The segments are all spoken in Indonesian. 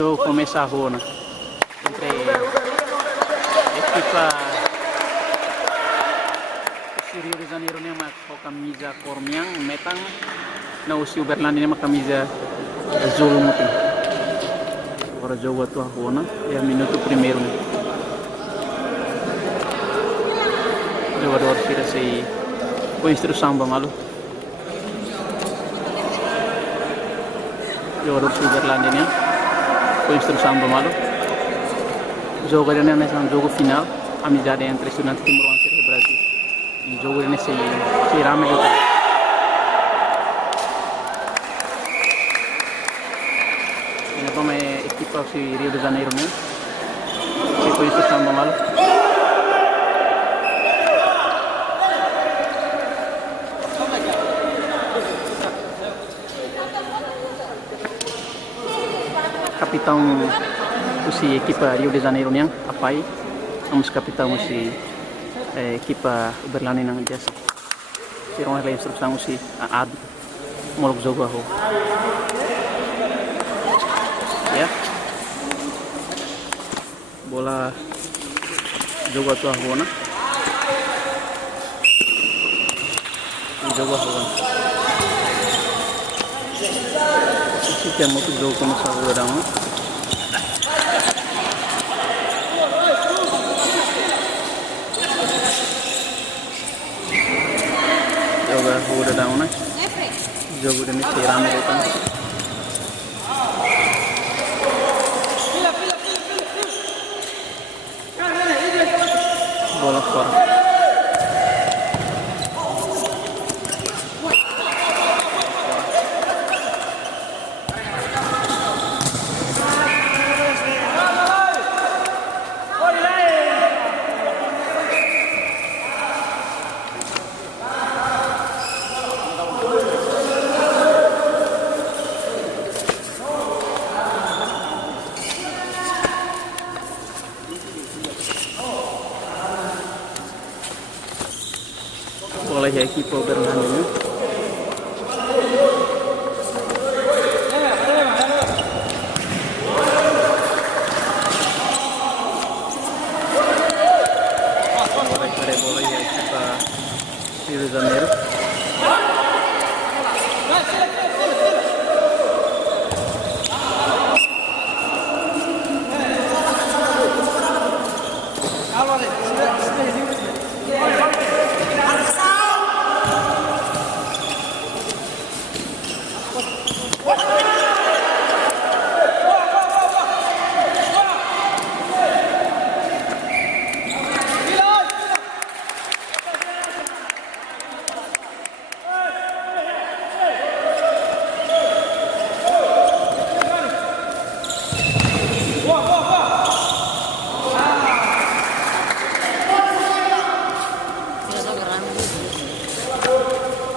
Começa a rona entre equipa Rio de Janeiro nema com camisa cor miang metang na usi Uberlândia nema camisa azul mutim. Agora jogo a tua rona é a minuto primeiro. Jogador tira se com instrução bamalu. Jogador Uberlândia nem com instrução bamalu. Jogo ini nessa jogo final amizade entre Estudiantes Timorense e Brasil. E jogo ini se rame itu. Ini pemain equipa si Rio de Janeiro nih. Si com instrução bamalu. Capitão si equipa Rio de Janeiro yang apai amus capitão si equipa Uberlândia nang jasa sirong lay instrução si ad molog jogo ho ya bola jogo tu ho na jogo ho si que muito jogo como sa dang udah down nih, jogo ini siram itu. Bola fora. Oleh equipa Uberlândia ini. Bola equipa Rio de Janeiro.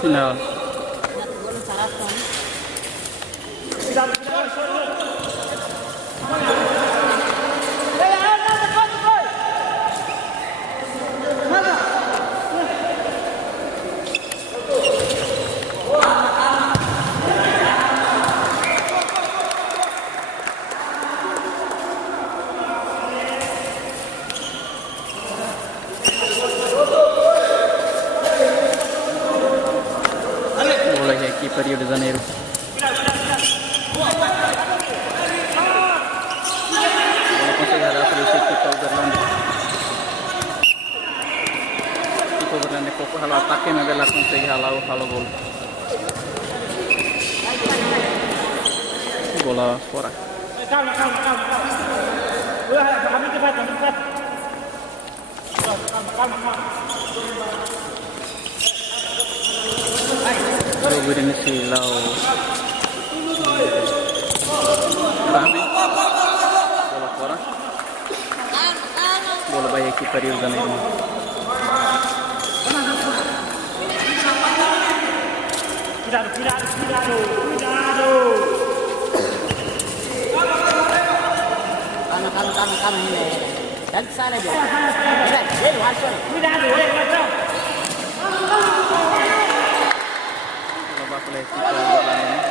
Final. Equipa Rio de Janeiro. Consegue dar para equipa Uberlândia. Equipa Uberlândia pouco halau ataque na dela consegue halau gol. Bola fora. Calma. Kami cepat. Calma. Jogo ini silau rame bola fora bola by equipa Rio de Janeiro. Cuidado. Calma ini. Dan sana dia. Cuidado. Oleh equipa Uberlândia.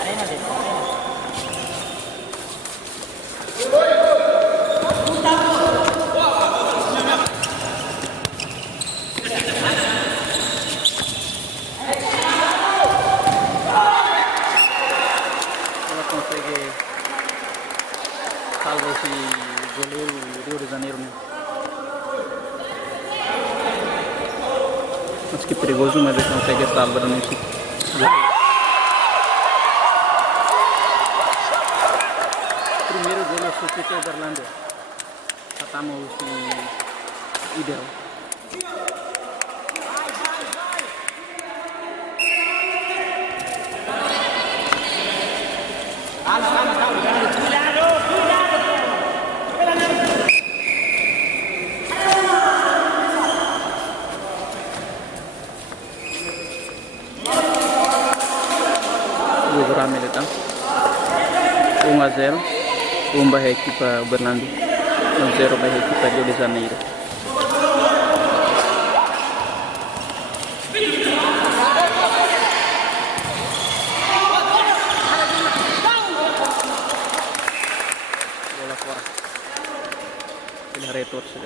Arena din. Ela consegue salvar esse goleiro Rio de Janeiro, né? Acho que perigoso, mas ele consegue salvar nesse goleiro. Primeiro gol é o Uberlândia. Estamos em ideal. Jogo rame então. 1-0. 1 para a equipa Uberlândia. 1-0 para a equipa Rio de Janeiro. Bola fora. Ele retorce.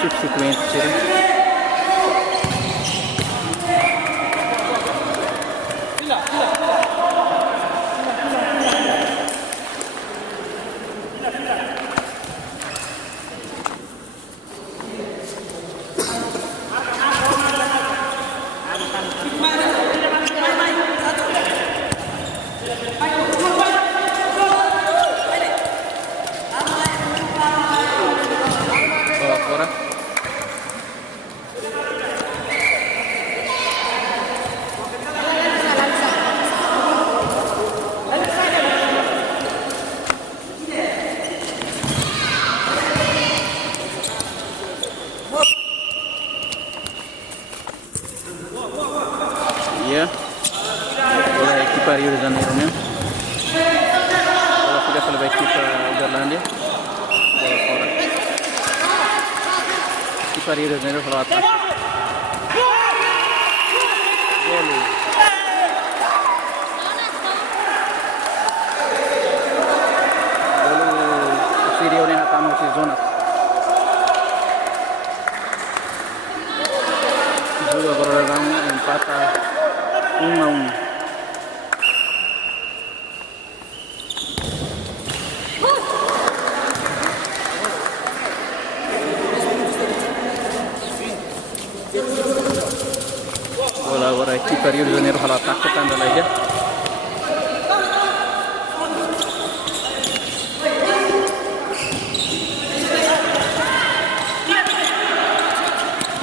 Subsequente. Bola fora. Iya. Bola equipa Rio de Janeiro, né? Bola sudah pela equipa Uberlândia. Bola fora. Equipa Rio de Janeiro pelo ataque. Gol. Gol Sirio ni hatamos di zona. Juga berorang empata 1-1. Bola agora a equipa Rio de Janeiro para o ataque, tanda lá já.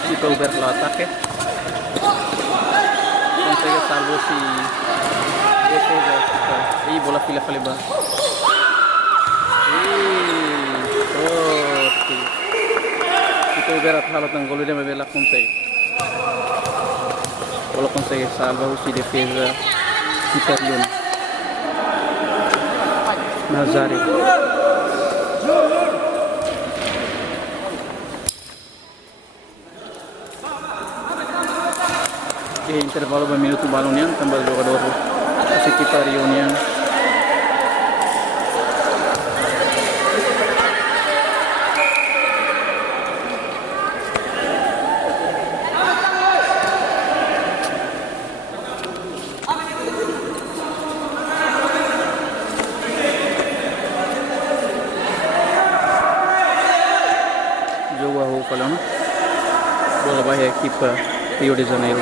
Equipa Uber para o ataque. Consegue salvar si defesa equipa. E bola fila faliba. Sorte. Equipa Uber halat ng gol dia mebela consegue. Bola consegue salvar si defesa Italiano. Nazario. Intervalo berminuto balonnya tambah jogador sekitar Union. Jogo a falando. Bola vai a equipa Rio de Janeiro.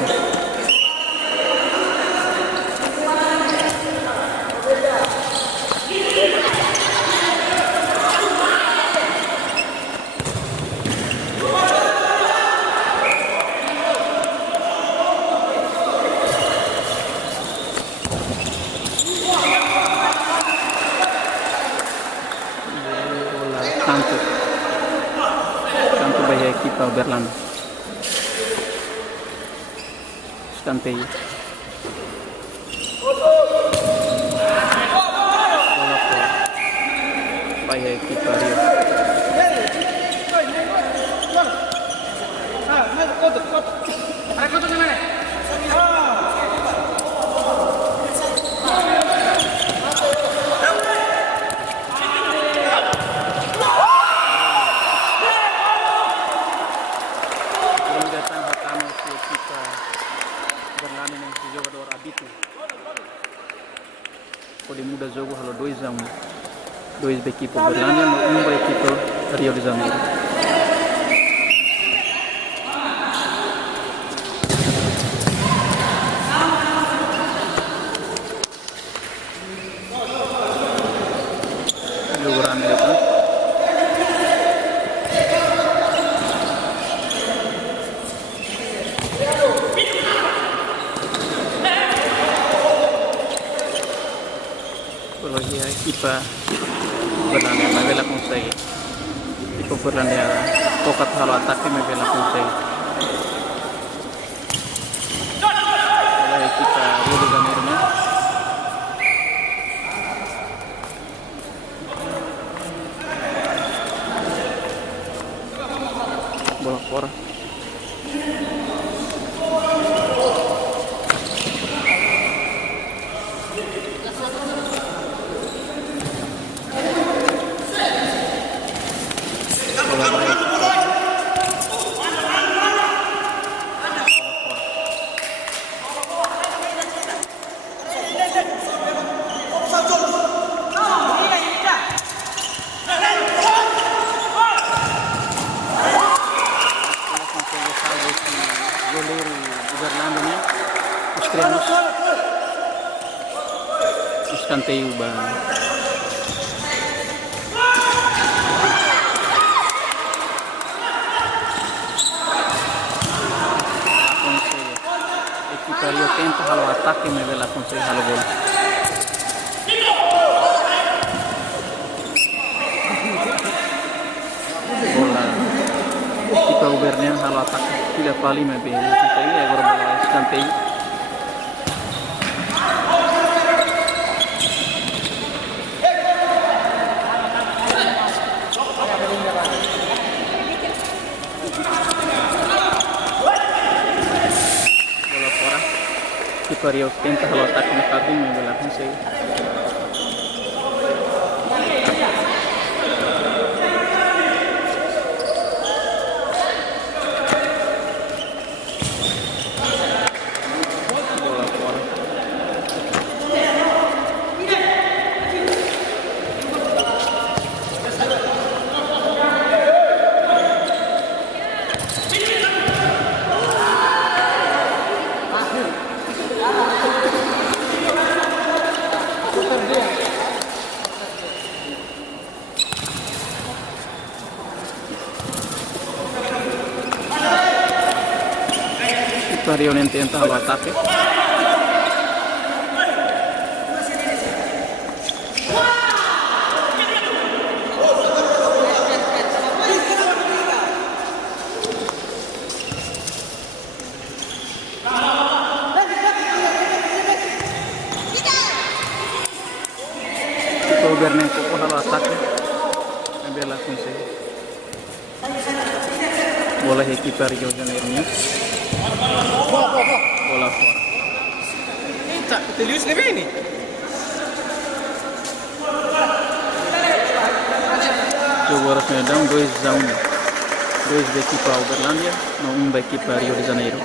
Canto vai a equipa Uberlândia. Escanteio. Bola fora. Vai a equipa Rio. pode mudar jogo halo 2-1. Dois da equipe Uberlândia, um da equipe Rio de Janeiro. Jogo rame itu. Kalau dia equipa Uberlândia me vela consegue. Equipa Uberlândia toca halo ataque me vela consegue. Kalau equipa Rio de Janeiro né? Bola fora. Bola baik. Goleiro Uberlândia né? Os crianos escanteio ba equipa Rio tenta halo ataque me vela consegue halo gol. Bola equipa Uberlândia halo ataque tidak kali me vela consegue agora bola escanteio. Bola fora. Equipa Rio tenta halo ataque me kali me vela consegue. Bola fora. Equipa Rio nem tenta halo ataque. Equipa Uberlândia pouco halo ataque. Me vela consegue. Bola equipa Rio de Janeiro nya. Bola fora. Eita, Telius leva ini. Jogo agora medão 2-1. Dois da equipa Uberlândia, um da equipa Rio de Janeiro.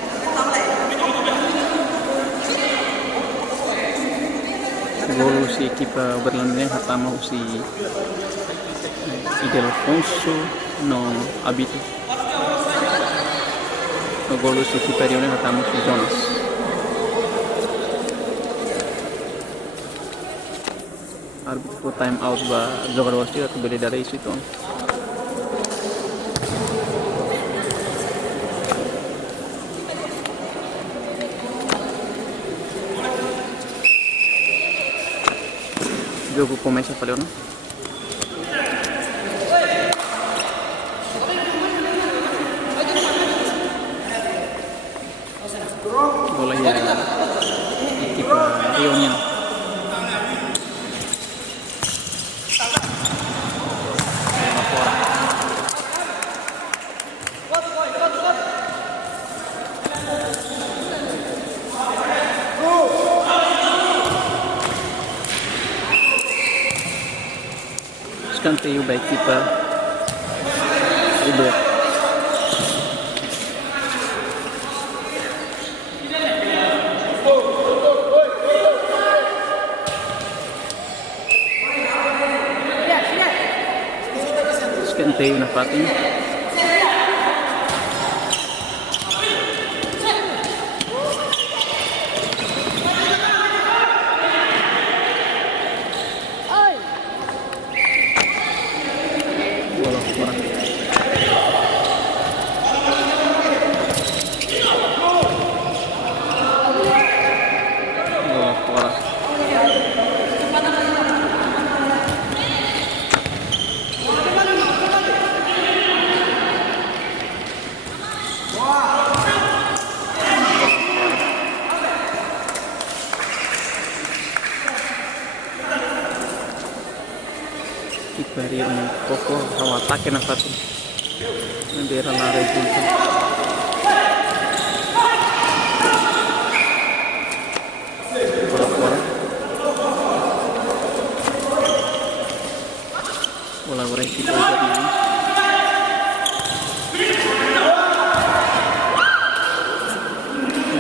Gol si equipa Uberlândia hatama si Idelfonso no Abito. O gol si equipa Rio hatama si Jonas. Árbitro time out ba jogador wastir atau beli dari situ. Jogo começa, falei, não? Bola ya equipa Rio-nya. Bola fora. Escanteio da equipa Uber. Penteio na patin. Bola fora. Bola fora. Kiper yang kokoh hawa ataque na patin. Membera lari junto. Bola fora. Bola goreng kita ujarnya.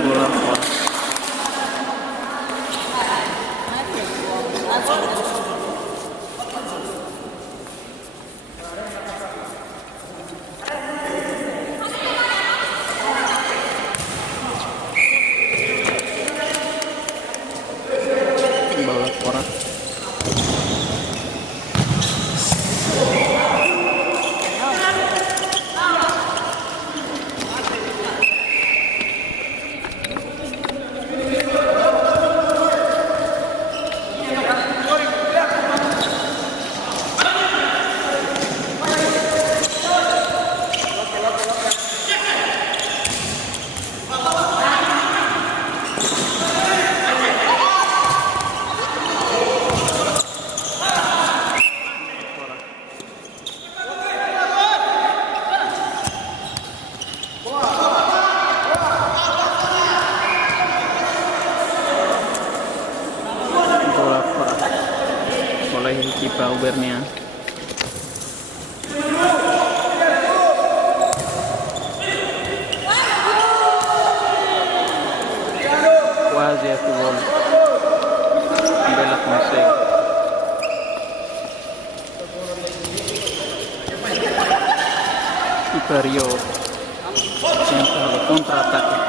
Bola fora. Bola fora. Bola fora. Bola yang kipa ubernya. Quasi a gol. Bella consegue. Kiper Rio tenta contra-ataque.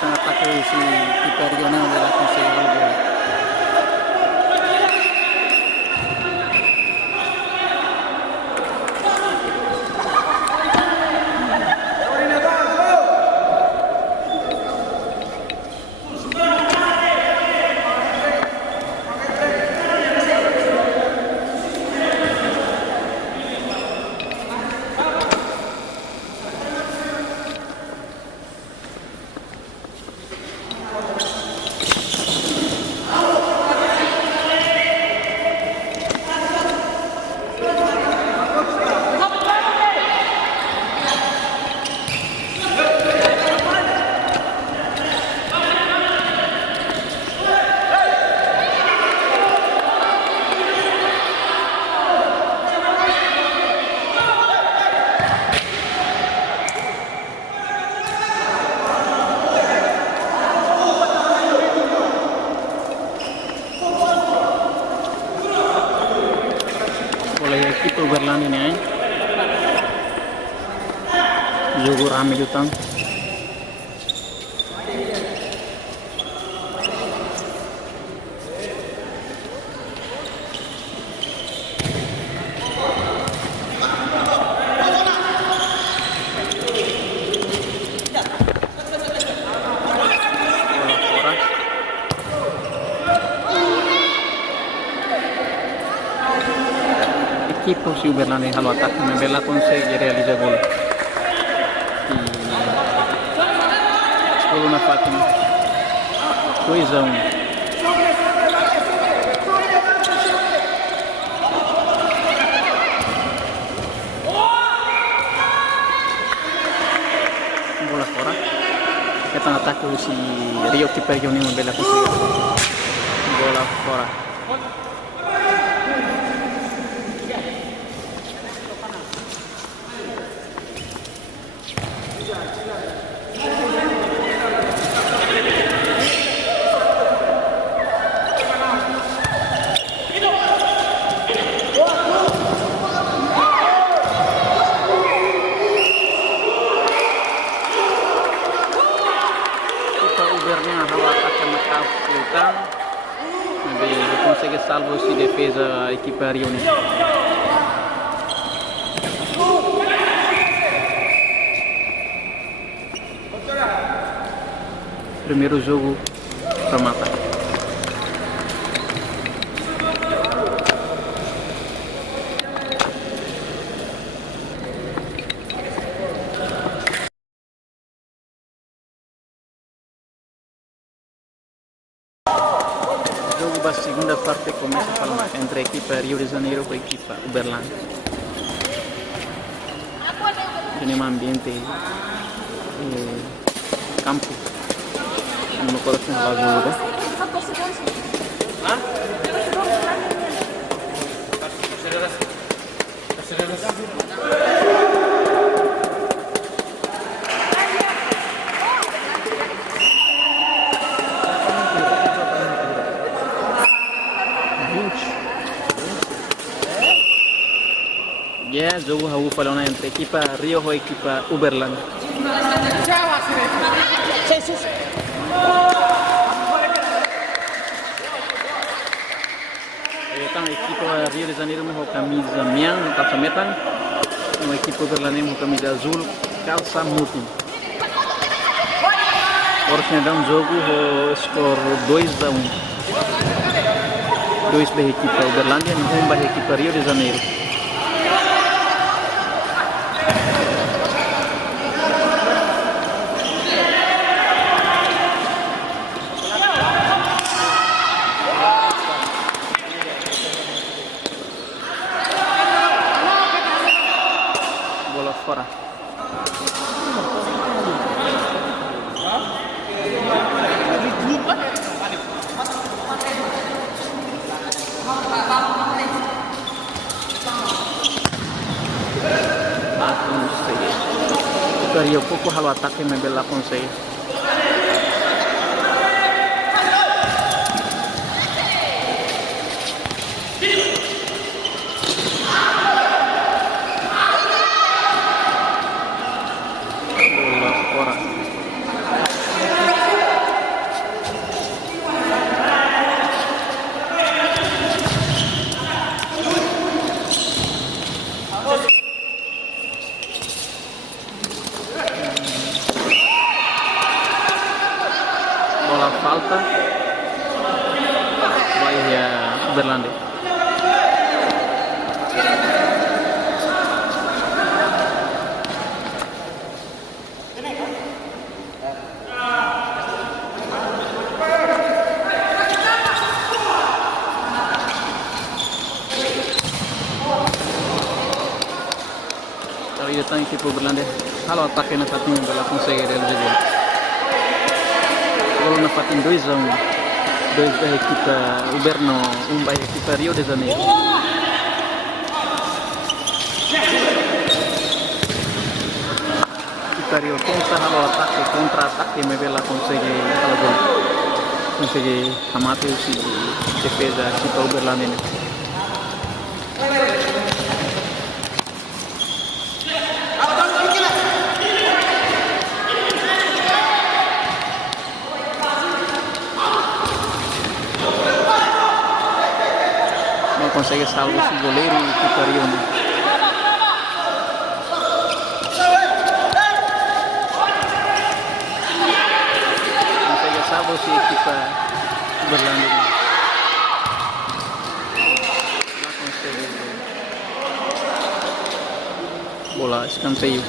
Ataque si kiper Rio na adalah consegue el gol. Itu berlan ini juga rame jutang. equipo si Uberlândia halo ataque, mas Bela consegue realizar gol. E gol na Fátima. 2-1. Bola fora. Kita ataque si Rio que perdeu nenhuma Bela consegue. Bola fora. Consegue salvo si defesa a equipe Rione. Primeiro jogo para matar. A segunda parte começa a falar entre a equipa Rio de Janeiro e a equipa Uberlândia. Tem um ambiente campo no coração da Azul. Jogo hawu falona entre equipa Rio e equipa Uberlândia. Então a equipa Rio de Janeiro com camisa mian, calça metan, a equipa Uberlândia com camisa azul, calça mutin. Por final jogo o score 2-1. 2 para a equipa Uberlândia e 1 para a equipa Rio de Janeiro. Fora. Rio pouco halo ataque mas Bela consegue. Falta vai a Uberlândia. Kalau ia tang equipe Uberlândia, kalau ataque na Fatim ela consegue realizar gol. Gol na Fatim 2-1. 2 da equipe Uberno, 1 da equipe Rio de Janeiro. Equipe Rio tenta halo ataque, contra-ataque, mas ela consegue halo gol. Consegue amate si defesa equipe Uberlândia. Consegue salvo esse goleiro e ficaria consegue salvo se equipa Uberlândia. Não consegue. bola escanteio.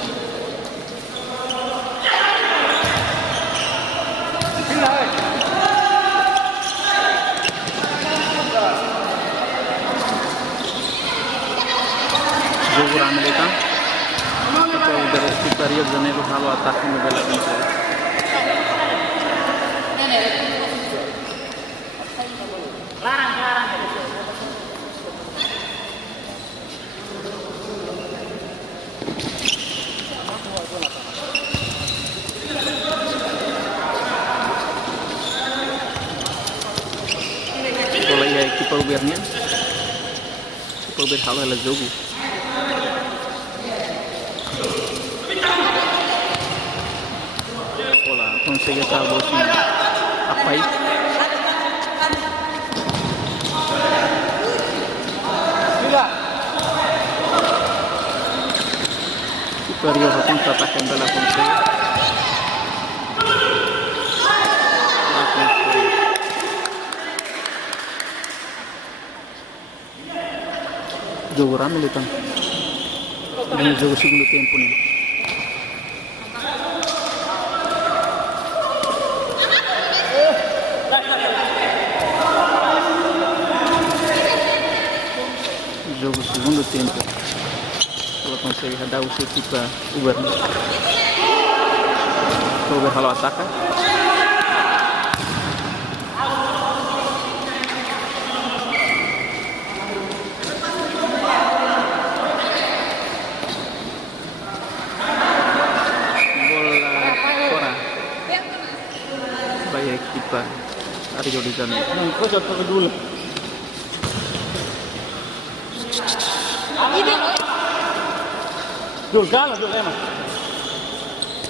Jogo rame então. Equipa Rio de Janeiro halo ataque no bela vencedor. Bola ya equipa Ubernya. Equipa Uber halo ela jogo. Bola consegue salvar o time. Apai. Equipa Rio vai contra-ataque em bela consegue. Jogo rame então. Dengan jogo segundo tempo nih. Jogo segundo tempo. Ela consegue radar o seu equipa Uber. Uber halo ataca. Equipa Rio de Janeiro.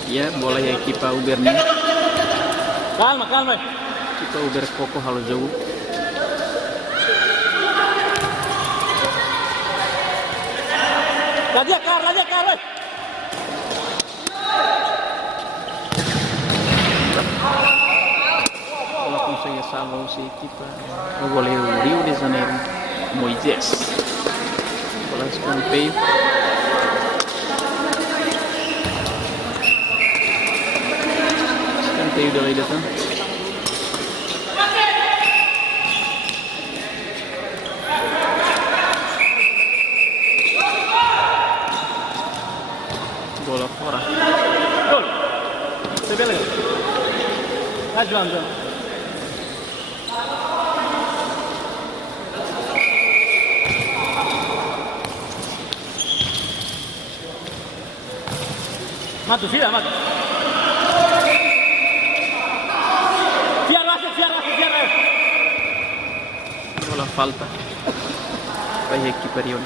Ya, bola ya equipa Uber nih. Calma, calma. Equipa Uber Koko halo jogo. Lagi akar. Consegue salvar o seu equipa. O goleiro Rio de Janeiro, Moisés. Bola escanteio. Escanteio da lei datang. Bola fora. Gol. Sebelum. Ajuan. Matu, fila, matu. Cierra. Bola falta. Vai equipa Rio.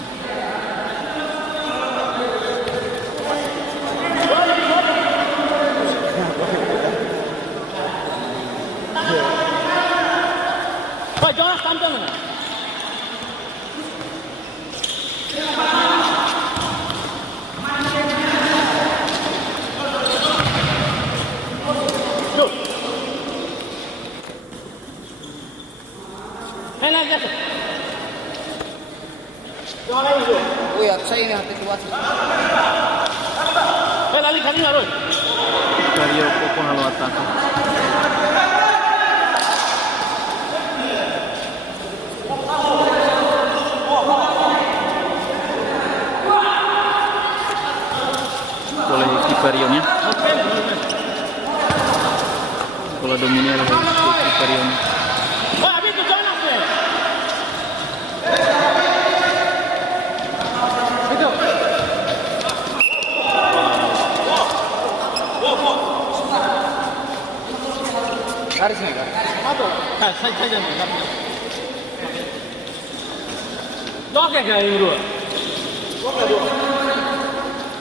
Vai, Jonas, tampil mana? Uy, saya ini hati kuat. Lali kali ngaruh. Rio Koko halo ataque. Bola equipa Rio nya. Bola dominan equipa Rio nya. Wah, habis tu Jonas ni. Itu. Garis ni kan? Apa? Saya ni. Dok ke ini dulu?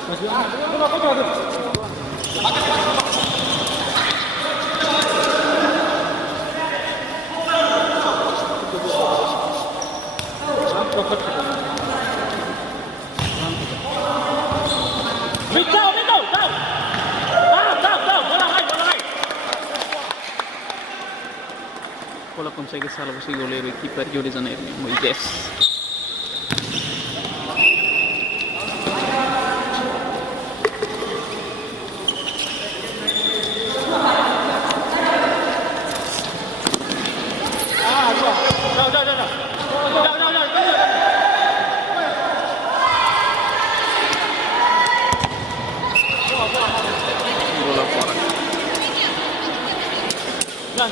Masih ada. Bola consegue salvar o goleiro equipa Rio de Janeiro, Moisés.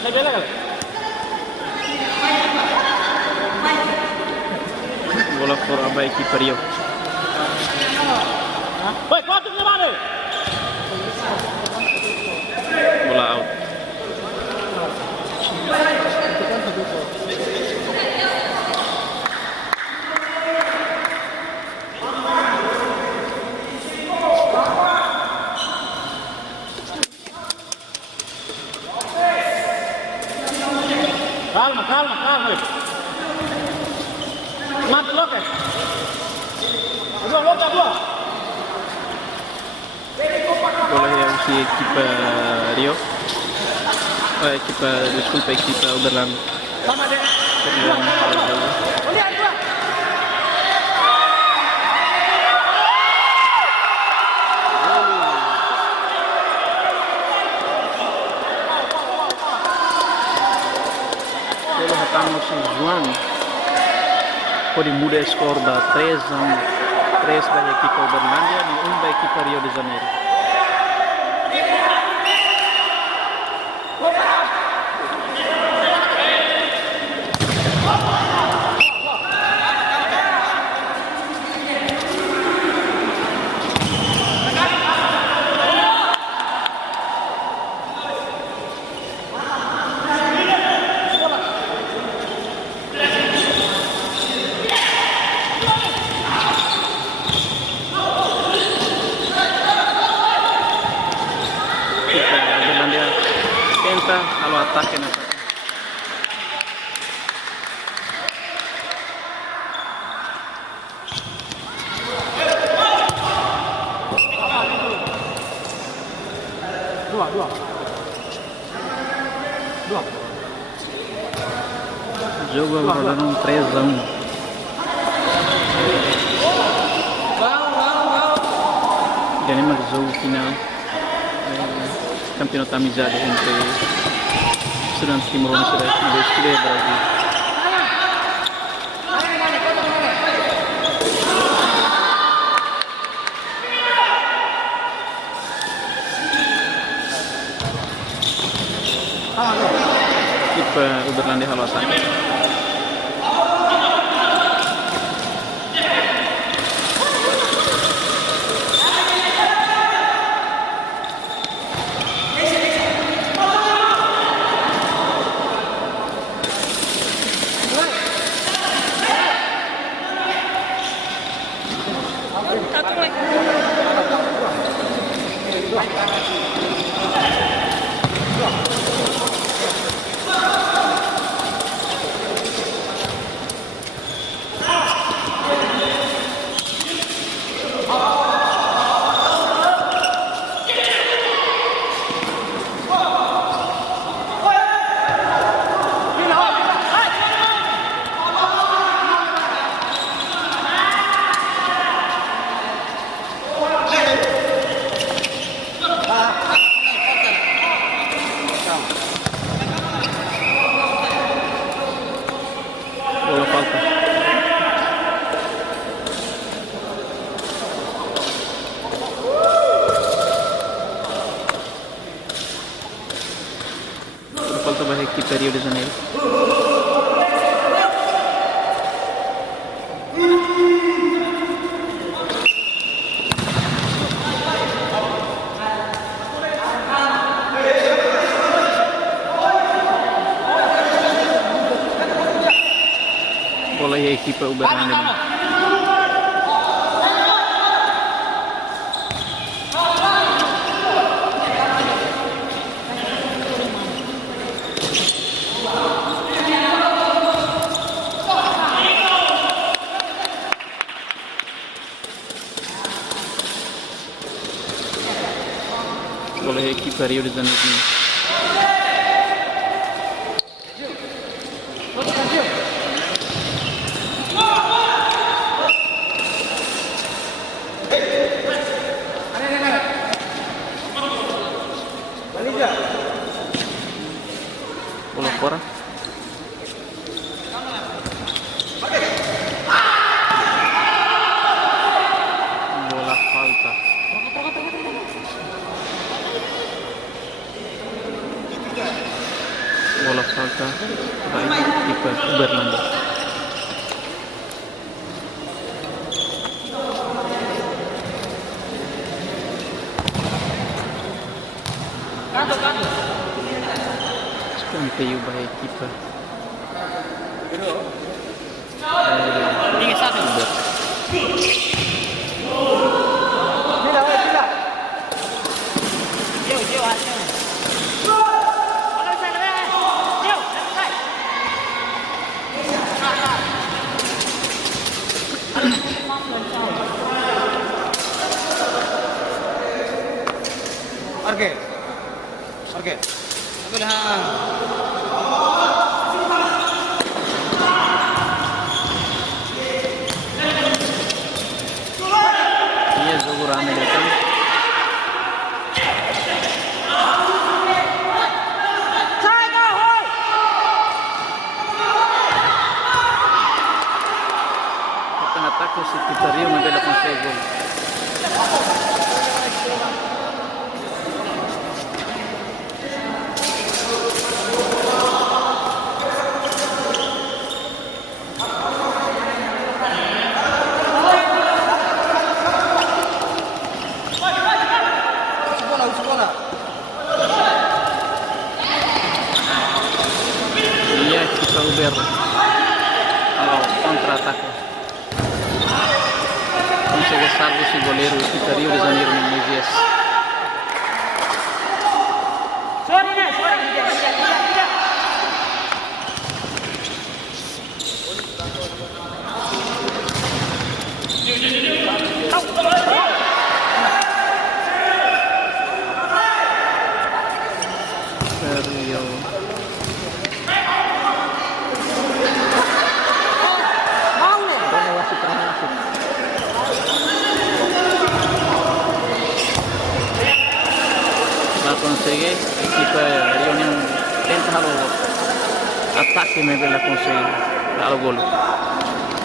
saya bela kan? Bola for Abai kiper Rio. Woi, kau tu ke mana? Bola out. Calma, calma, calma. Mata logo. Dua. Bola yang si kiper Rio. Kiper Uberlandi. Sama deh. Lihat dua. Bola hatang si Juan. Pode mudar o score da 3 para a equipe Uberlândia e 1 para a equipe Rio de Janeiro. Tenta kalau ataque na ataque. Dua. O jogo agora dando 3-1. Ganhamos o jogo final. Campeonato amizade entre Estudiantes Timor Leste e Chile e Brasil. Equipe Uberlândia halo ataque. Bola falta. Bola falta para a equipe Rio de Janeiro. Bola e a equipe Uberlândia. Bola e a equipe Rio de Janeiro. Bola fora. Bola falta. bola falta bagi kiper Uberlândia. Escanteio bagi kiper Uber. Oke. Oke. Aku dah. Iya, jogo rame datang. Akan ataque si kiper Rio membela com seu gol. Bola. Iya, kita Uber. Kalau contra-ataque. Consegue salvo si goleiro kita Rio de Janeiro no Moisés. Rio. La consegue equipa Rio União tenta o ataque mas ela consegue dar o gol.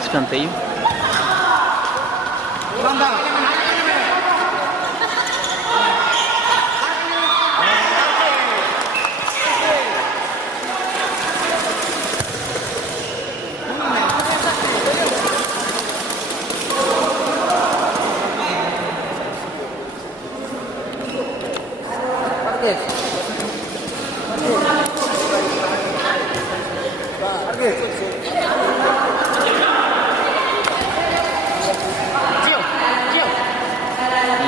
Escanteio.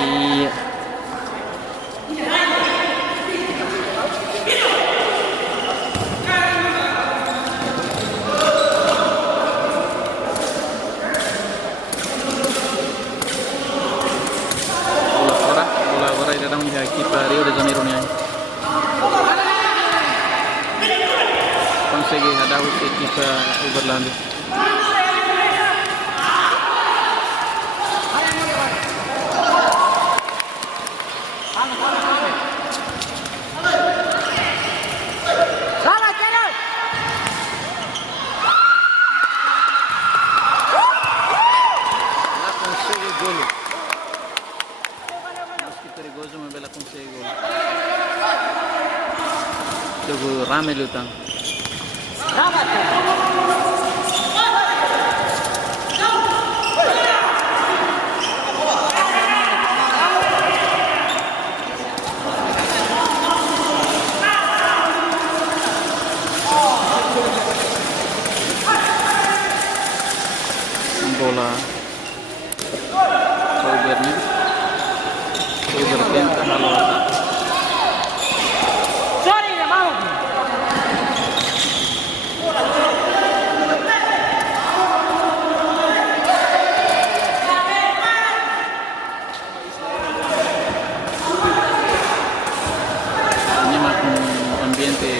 Iya. Bola fora di dalam equipa Rio de Janeiro nih. Consegue hadau equipa Uberlândia. Perigoso, mas ela consegue gol. Jogo rame lutang. Bola Ubernya. Uber tenta halo ataque. Ini makin ambiente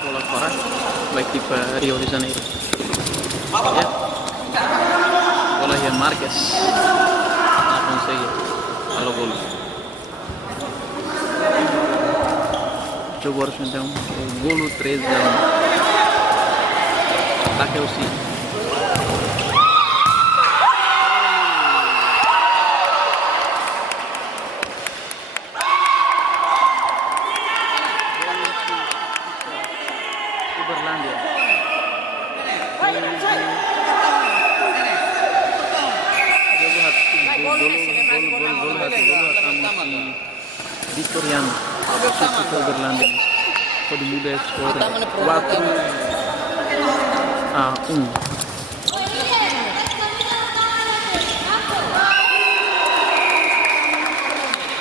bola fora, vai equipa Rio de Janeiro. Ya. Bola Ian Marquez. No consigue a los goles. Jogou então o golo 3-1. Ataque ao City. Uberlândia. Vitoriano. Uberlândia. Pode mudar o score 4-1.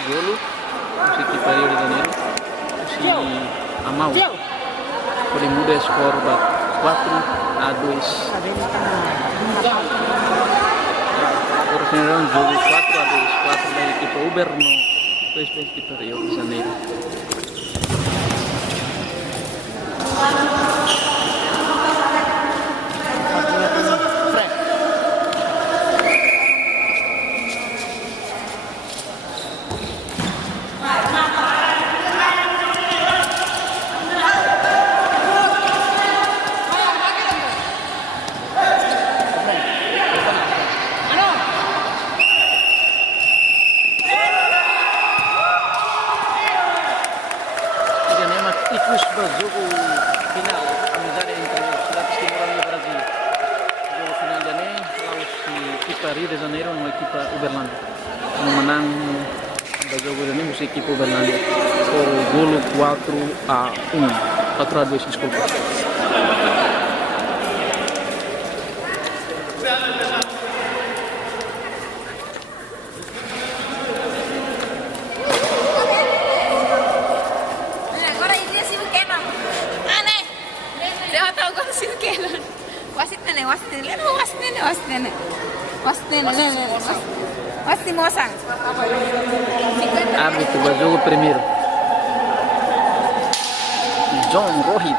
Golo. Si equipa Rio de Janeiro. Si Amau. Pode mudar o score 4-2. Por general um jogo 4-2. 4 da equipa Uber, 2 da equipa Rio de Janeiro. Ikut berjogo final amizade entre Cidade Timor e Brasil. Jogo final de ano, laos si equipa Rio de Janeiro e equipa Uberlândia. Menang berjogo de ano si equipa Uberlândia por golo 4-1. 4-2, desculpa. Árbitro do jogo primeiro. John Rohit.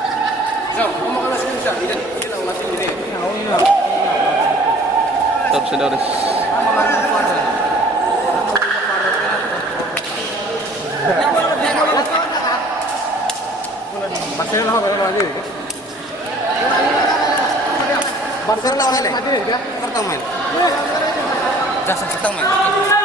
Torcedores. Barcelona main. Pertama main. Jasa setang main.